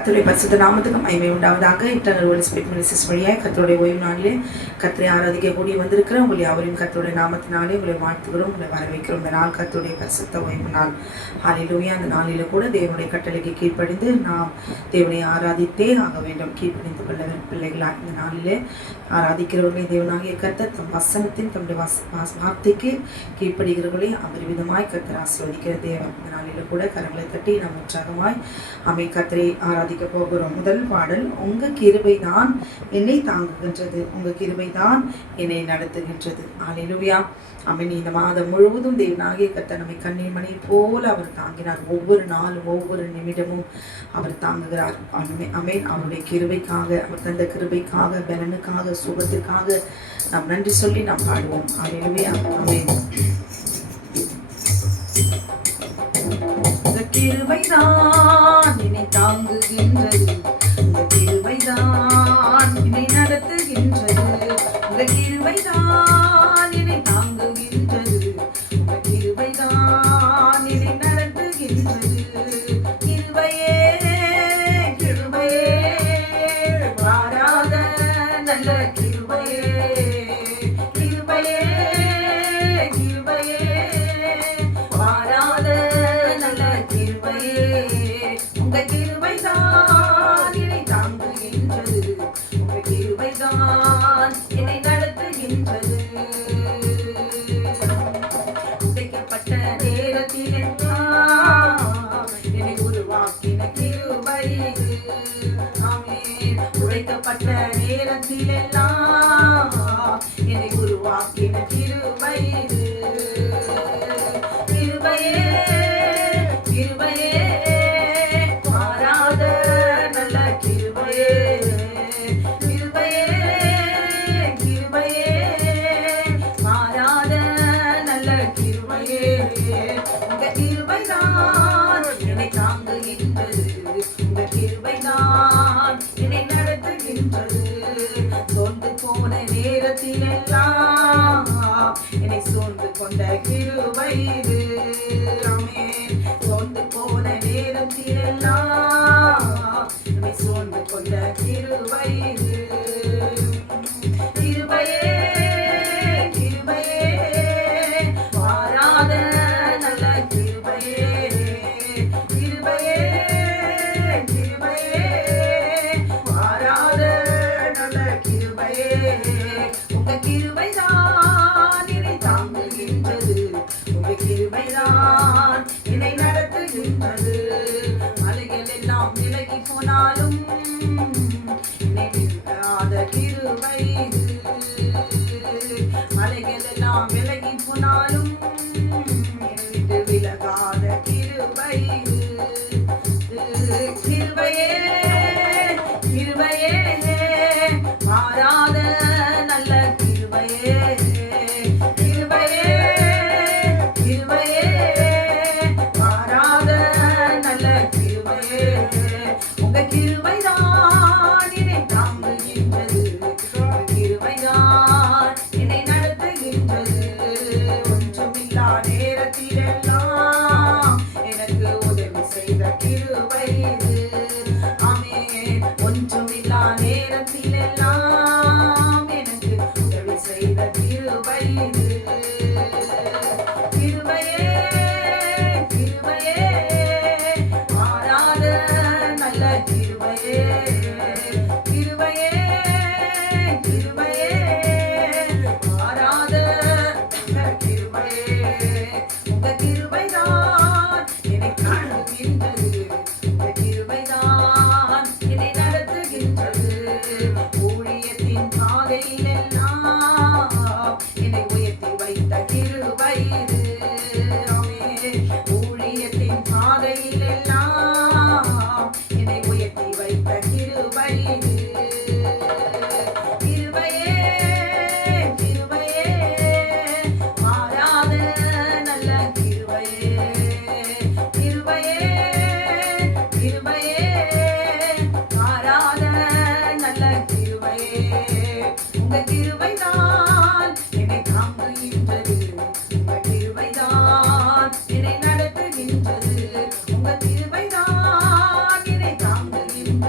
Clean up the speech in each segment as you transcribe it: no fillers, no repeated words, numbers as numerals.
கர்த்தருடைய பரிசுத்த நாமத்துக்கு மகிமை உண்டாவதாக. இன்டர்னல் ஹோலி ஸ்பிரிட் மினிஸ்ட்ரிஸ் வழியாக கர்த்தருடைய ஓய்வு நாளிலே கர்த்தரை ஆராதிக்க கூடி வந்திருக்கிற உங்களை அவரையும் கர்த்தருடைய நாமத்தினாலே உங்களை வாழ்த்துகிறோம், உங்களை வரவேற்கிறோம். இந்த நாள் கர்த்தருடைய பரிசுத்த ஓய்வு நாள். ஹல்லேலூயா. அந்த நாளில கூட தேவனுடைய கட்டளைக்கு கீழ்ப்படிந்து நாம் தேவனை ஆராதித்தே ஆக வேண்டும். கீழ்ப்படிந்து கொள்ள பிள்ளைகளா இந்த நாளிலே ஆராதிக்கிறவர்களை தேவனாகிய கர்த்தர் தம் வசனத்தின் தம்முடைய வார்த்தைக்கு கீழ்ப்படுகிறவர்களை அபரிவிதமாய் கர்த்தர் ஆசீர்வதிக்கிற தேவன். இந்த நாளில கூட கரங்களை தட்டி நாம் உற்சாகமாய் கர்த்தரை ஆராதிக்க போகிறோம். முதல் பாடல், உங்க கிருபை தான் என்னை தாங்குகின்றது, உங்க கிருபை தான் என்னை நடத்துகின்றது. ஹல்லேலூயா. ஆமென். இந்த மாதம் முழுவதும் தேவனாகிய கர்த்தர் நம்மை கண்ணீர் மணி போல அவர் தாங்கினார். ஒவ்வொரு நாளும் ஒவ்வொரு நிமிடமும் அவர் தாங்குகிறார். ஆமென். அவருடைய கிருபைக்காக, அவர் தந்த கிருபைக்காக, பலனுக்காக, சுகத்துக்காக நாம் நன்றி சொல்லி நாம் பாடுவோம். ஹல்லேலூயா. ஆமென். கிருபைதான் என்னை தாங்குகின்றது, உங்க கிருபைதான் என்னை நடத்துகின்றது, உங்க கிருபைதான் என்னை தாங்குகின்றது, உங்க கிருபைதான் என்னை நடத்துகின்றது. கிருபையே கிருபையே மாறாத நல்ல கிருபையே, கிருபையே கிருபையே மாறாத நல்ல கிருபையே, உங்க கிருபைதான் என்னை தாங்குகின்றது, உங்க கிருபைதான் என்னை நடத்துகின்றது. உடைக்கப்பட்ட நேரத்திலெல்லாம் என்னை உருவாக்கின கிருபை இது. ஆமென். உடைக்கப்பட்ட நேரத்திலெல்லாம் என்னை உருவாக்கின கிருபை இது. கிருபையே கிருபையே மாறாத நல்ல கிருபையே, கிருபையே கிருபையே மாறாத நல்ல கிருபையே, உங்க கிருபைதான் என்னை தாங்குகின்றது, உங்க கிருபைதான் என்னை நடத்துகின்றது. சோர்ந்து போன நேரத்திலெல்லாம் என்னை சோர்ந்து கொண்ட கிருபை இது. ஆமென். சோர்ந்து போன நேரத்திலெல்லாம் என்னை சோர்ந்து கொண்ட கிருபை இது. கிருபையே கிருபையே மாறாத நல்ல கிருபையே, கிருபையே கிருபையே மாறாத நல்ல கிருபையே, உங்க கிருபைதான் என்னை தாங்குகின்றது, உங்க கிருபைதான் என்னை நடத்துகின்றது. மலைகள் எல்லாம் விலகி போனாலும் என்னை விடாத கிருபை இது. மலைகள் எல்லாம் விலகி போனாலும் என்னை விட்டு விலகாத கிருபை இது. கிருபையே கிருபையே மாறாத நல்ல கிருபையே, கிருபையே கிருபையே மாறாத நல்ல கிருபையே, உங்க கிருபைதான் என்னை தாங்குகின்றது, உங்க கிருபைதான் என்னை நடத்துகின்றது. ஒன்றுமில்லா நேரத்திலெல்லாம் எனக்கு உதவி செய்த கிருபை இது. ஆமென். ஒன்றுமில்லா நேரத்திலெல்லாம் எனக்கு உதவி செய்த கிருபை இது. கிருபையே கிருபையே மாறாத நல்ல கிருபையே, கிருபையே கிருபையே மாறாத நல்ல கிருபையே, உங்க கிருபைதான் என்னை தாங்குகின்றது, உங்க கிருபைதான் என்னை நடத்துகின்றது. ஊழியத்தின் பாதையிலெல்லாம் என்னை உயர்த்தி வைத்த கிருபை இது. ஆமென். ஊழியத்தின் பாதையிலெல்லாம் என்னை உயர்த்தி வைத்த கிருபை இது. கிருபையே கிருபையே மாறாத நல்ல கிருபையே, கிருபையே கிருபையே மாறாத நல்ல கிருபையே, உங்க கிருபைதான் என்னை தாங்குகின்றது, உங்க கிருபைதான் என்னை நடத்துகின்றது, உங்க கிருபைதான் என்னை தாங்குகின்றது.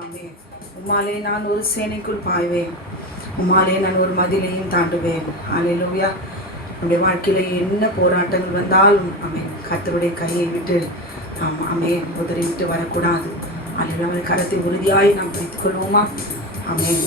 ஆமென். உம்மாலே நான் ஒரு சேனைக்குள் பாய்வேன், உம்மாலே நான் ஒரு மதிலையும் தாண்டுவேன். அல்லேலூயா. நம்முடைய வாழ்க்கையில என்ன போராட்டங்கள் வந்தாலும் ஆமென், கர்த்தருடைய கையை விட்டு ஆமென் உதறி விட்டு வரக்கூடாது. அல்லேலூயா. கரத்தை உறுதியாய் நாம் பிடித்துக் கொள்வோமா? ஆமென்.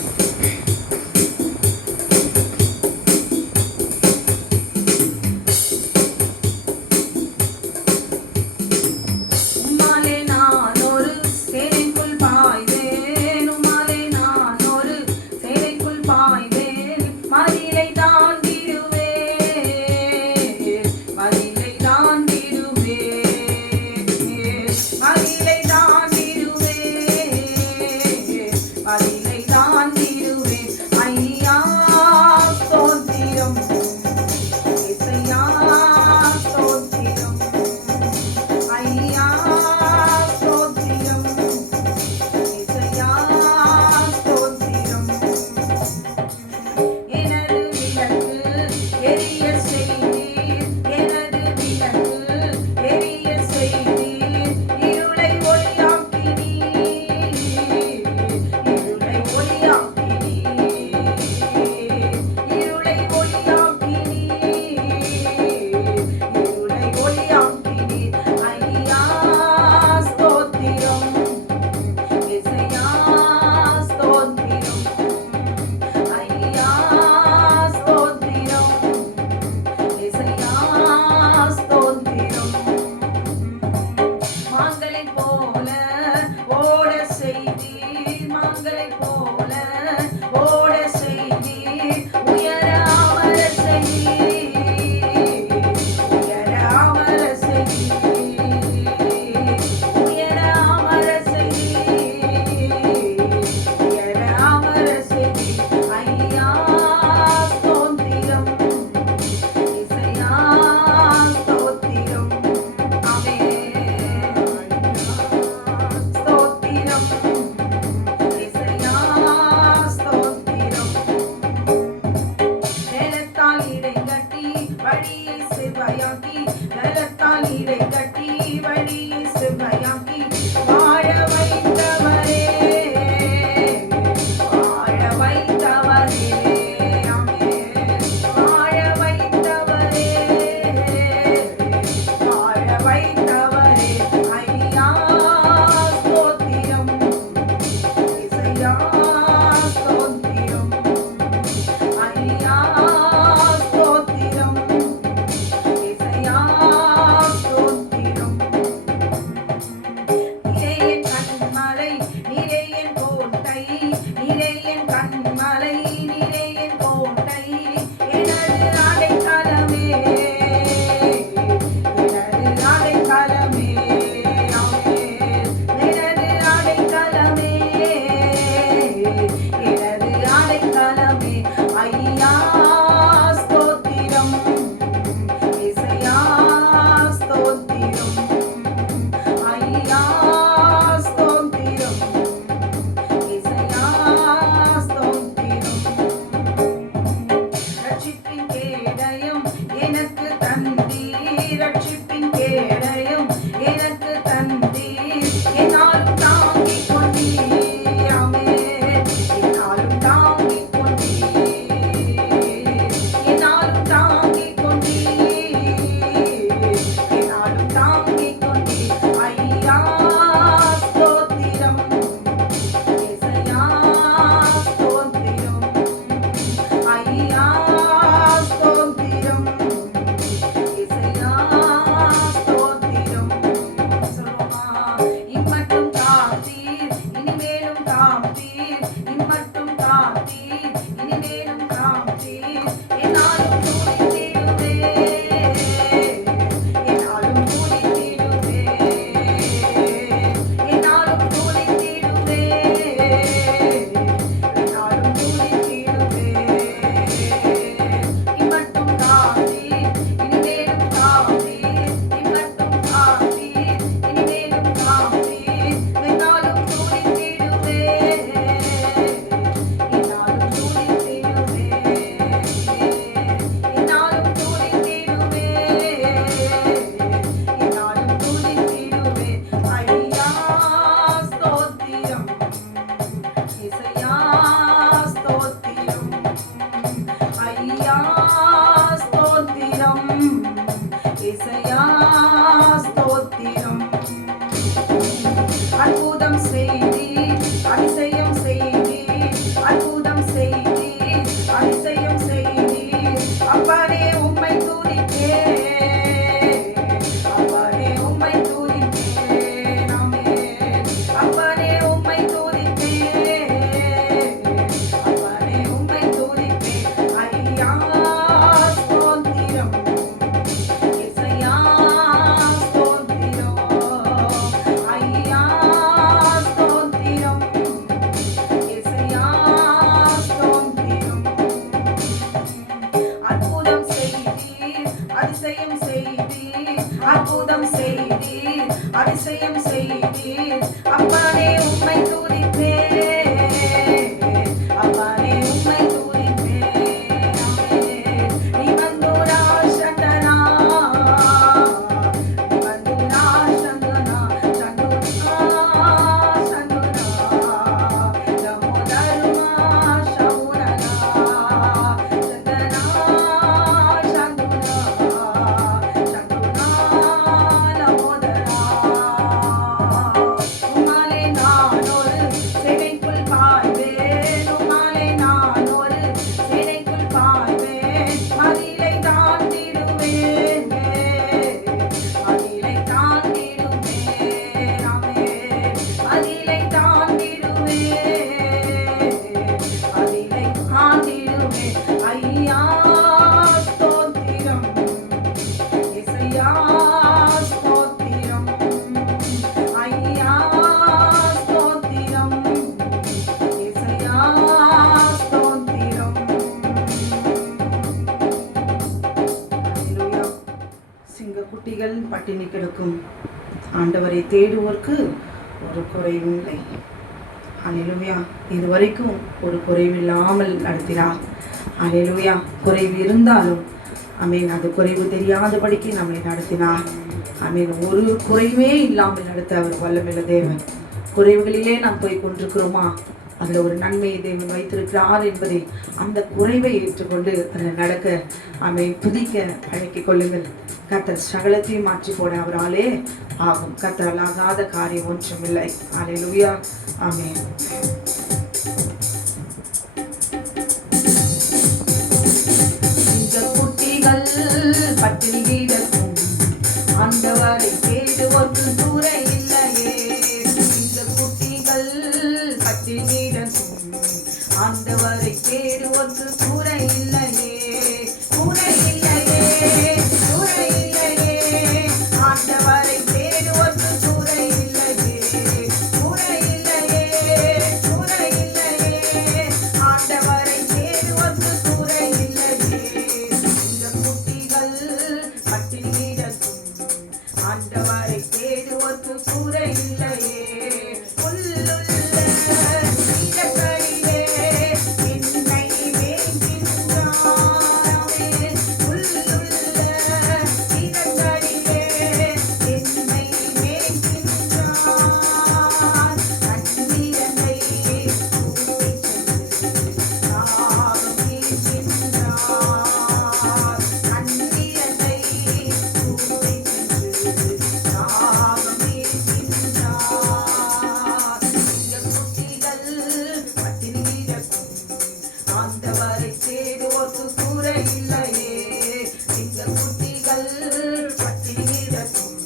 மதிலை தாண்டிடுவேன், அதிசயம் செய்தீர், அற்புதம் செய்தீர், அதிசயம் செய்தீர். அப்பனே உம்மை துதிப்பேன், அப்பனே உம்மை துதிப்பேன், ஆமென். அப்பனே உம்மை துதிப்பேன், அப்பனே உம்மை துதிப்பேன். ஐயா ஸ்தோத்திரம், இயேசையா ஸ்தோத்திரம், ஐயா ஸ்தோத்திரம், இயேசையா ஸ்தோத்திரம். அற்புதம் செய்தீர், அதிசயம் செய்தீர், அற்புதம் செய்தீர், அதிசயம் செய்தீர். அப்பனே உம்மை துதிப்பேன், அப்பனே உம்மை துதிப்பேன், ஆமென். நிபந்துரா சந்தனா, நிபந்துரா சந்தனா, சந்துனா சந்துனா, நமோ தர்மா சவுனனா, சந்தனா சந்துனா, சந்துனா நமோ தர்மா. உம்மாலே நான் ஒரு சேனைக்குள் பாய்வேன், உம்மாலே நான் ஒரு சேனைக்குள் பாய்வேன். மதிலை தாண்டிடுவேன், மதிலை தாண்டிடுவேன், ஆமென். மதிலை தாண்டிடுவேன், மதிலை தாண்டிடுவேன். ஐயா ஸ்தோத்திரம், இயேசையா ஸ்தோத்திரம், ஐயா ஸ்தோத்திரம், இயேசையா ஸ்தோத்திரம். ஹல்லேலூயா. சிங்கக்குட்டிகள் பட்டினி கிடக்கும், ஆண்டவரை தேடுவோர்க்கு ஒரு குறைவும் இல்லை. ஹல்லேலூயா. இதுவரைக்கும் ஒரு குறைவில்லாமல் நடத்தினார். ஹல்லேலூயா. குறைவு இருந்தாலும் ஆமென், அது குறைவு தெரியாதபடிக்கு நம்மை நடத்தினார். ஆமென். ஒரு குறைவே இல்லாமல் நடத்த அவர் வல்லமையுள்ள தேவன். குறைவுகளிலே நாம் போய் கொண்டிருக்கிறோமா, அதில் ஒரு நன்மையை தேவன் வைத்திருக்கிறார் என்பதை, அந்த குறைவை ஏற்றுக்கொண்டு அதில் நடக்க ஆமென் துதிக்க பழக்கிக் கொள்ளுங்கள். கர்த்தர் சகலத்தையும் மாற்றி போட அவராலே ஆகும். கர்த்தரால் ஆகாத காரியம் ஒன்றுமில்லை. ஹல்லேலூயா. ஆமென். இந்த குட்டிகள் பட்டினி கிடக்கும், ஆண்டவரை தேடுவோர்க்கு குறை இல்லையே. இந்த குட்டிகள் பட்டினி கிடக்கும், ஆண்டவரை தேடுவோர்க்கு குறை இல்லையே, குறை இல்லையே, குறை இல்லையே. ஆண்டவரை தேடுவோர்க்கு குறை இல்லையே, குறை இல்லையே, குறை இல்லையே. ஆண்டவரை தேடுவோர்க்கு குறை இல்லையே. இந்த குட்டிகள் பட்டினி கிடக்கும், ஆண்டவரை தேடுவோர்க்கு குறை இல்லையே. புல்லுள்ள நீலக்கடிலே என்னை மேய்க்கின்றாரே, புல்லுள்ள நீலக்கடிலே என்னை மேய்க்கின்றார். கண்ணீரனை ஊற்றிச் தாகம் தீர்க்கின்றார், கண்ணீரனை ஊற்றிச் தாகம் தீர்க்கின்றார். இந்த குட்டிகள் பட்டினி கிடக்கும், ஆண்டவரை தேடுவோர்க்கு குறை இல்லையே. இந்த குட்டிகள் பட்டினி கிடக்கும்,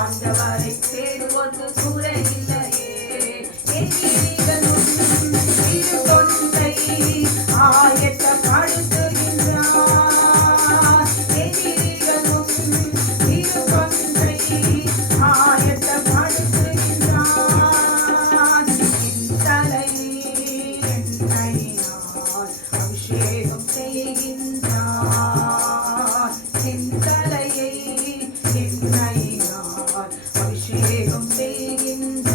ஆண்டவரை தேடுவோர்க்கு குறை இல்லையே. எதிரிகளும் திருத்தொண்டை ஆயத்தப்படுத்துகின்றார், எதிரிகளும் திருத்தொண்டை ஆயத்தப்படுத்துகின்றார். என் தலையில் எண்ணெயினால் அபிஷேகம் செய்கின்றார், என் தலையை எண்ணெயினால் அபிஷேகம் செய்கின்றார்.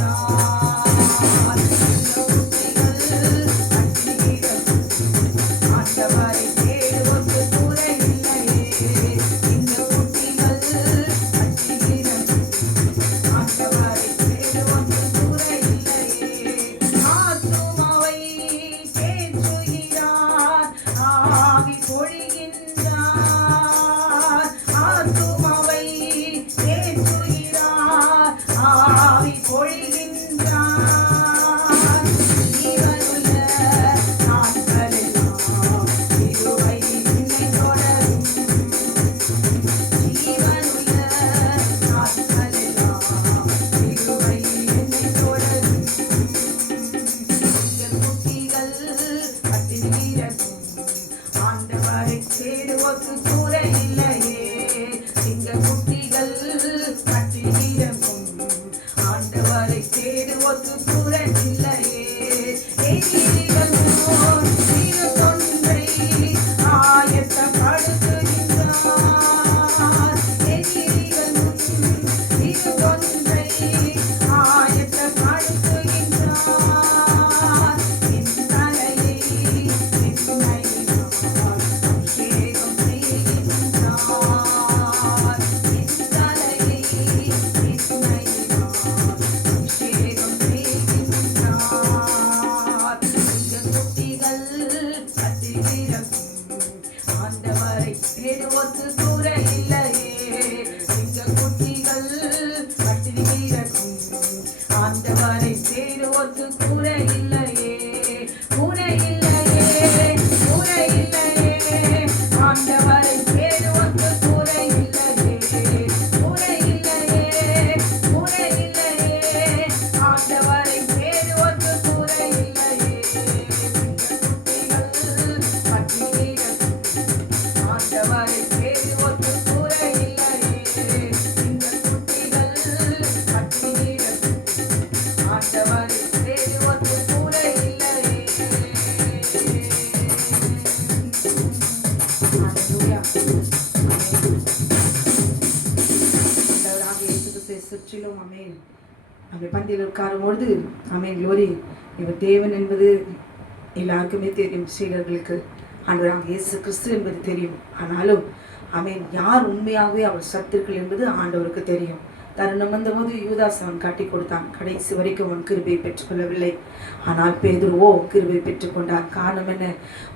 சுற்றிலும் அமேன் நம்ம பந்தியில் உட்காரும்பொழுது அமேன் க்ளோரி இவர் தேவன் என்பது எல்லாருக்குமே தெரியும். சீடர்களுக்கு ஆண்டவராக இயேசு கிறிஸ்து என்பது தெரியும். ஆனாலும் அமேன் யார் உண்மையாகவே அவர் சத்துருக்கள் என்பது ஆண்டவருக்கு தெரியும். தருணம் வந்தபோது யூதாஸ் அவன் காட்டி கொடுத்தான். கடைசி வரைக்கும் அவன் கிருபை பெற்றுக்கொள்ளவில்லை. ஆனால் பேதுருவோ கிருபை பெற்றுக்கொண்டான். காரணம் என்ன?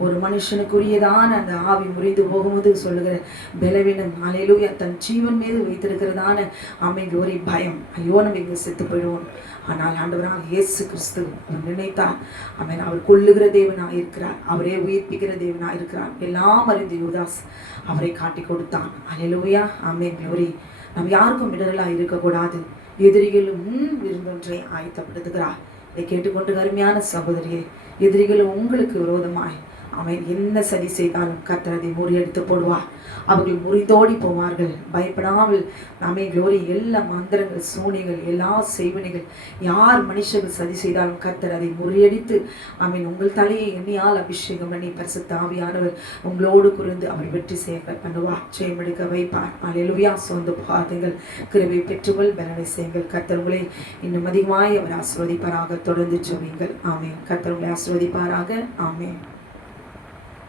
ஒரு மனுஷனுக்குரியதான அந்த ஆவி முறிந்து போகும்போது சொல்லுகிற பலவீனம், அல்லேலூயா, தன் ஜீவன் மீது வைத்திருக்கிறதான அமைந்து ஒரு பயம், ஐயோ நம்ம இங்கே செத்து போயிடுவோம். ஆனால் ஆண்டவராக இயேசு கிறிஸ்து அவர் நினைத்தார். அவன் அவர் கொல்லுகிற தேவனாக இருக்கிறார், அவரே உயிர்ப்பிக்கிற தேவனாக இருக்கிறார். எல்லாம் அறிந்து யூதாஸ் அவரை காட்டி கொடுத்தான். அல்லேலூயா, ஆமென், க்ளோரி. நம்ம யாருக்கும் இடரலாக இருக்கக்கூடாது. எதிரிகளும் விருந்தொன்றை ஆயத்தப்படுத்துகிறார். இதை கேட்டுக்கொண்டு அருமையான சகோதரியே, எதிரிகளும் உங்களுக்கு விரோதமாய் அவன் என்ன சரி செய்தாலும் கர்த்தர் அதை முறியடித்து போடுவார். அவர்கள் முறிந்தோடி போவார்கள். பயப்படாமல் நாமே க்ளோரி. எல்லா மந்திரங்கள், சூனியங்கள், எல்லா செய்வனைகள், யார் மனுஷர்கள் சதி செய்தாலும் கர்த்தர் அதை முறியடித்து அவன் உங்கள் தலையை எண்ணியால் அபிஷேகம் பண்ணி பரிசுத்த ஆவியானவர் உங்களோடு குறைந்து அவர் வெற்றி செய்ய பண்ணுவார், ஜெயமெடுக்க வைப்பார். அல்லேலூயா. சொந்த பாதங்கள் கிருபை பெற்றுகள் பலனை செய்யுங்கள். கர்த்தர் உங்களை இன்னும் அதிகமாய் அவர் ஆசீர்வதிப்பாராக. தொடர்ந்து ஜெபியுங்கள். ஆமென். கர்த்தர் உங்களை ஆசீர்வதிப்பாராக. ஆமென்.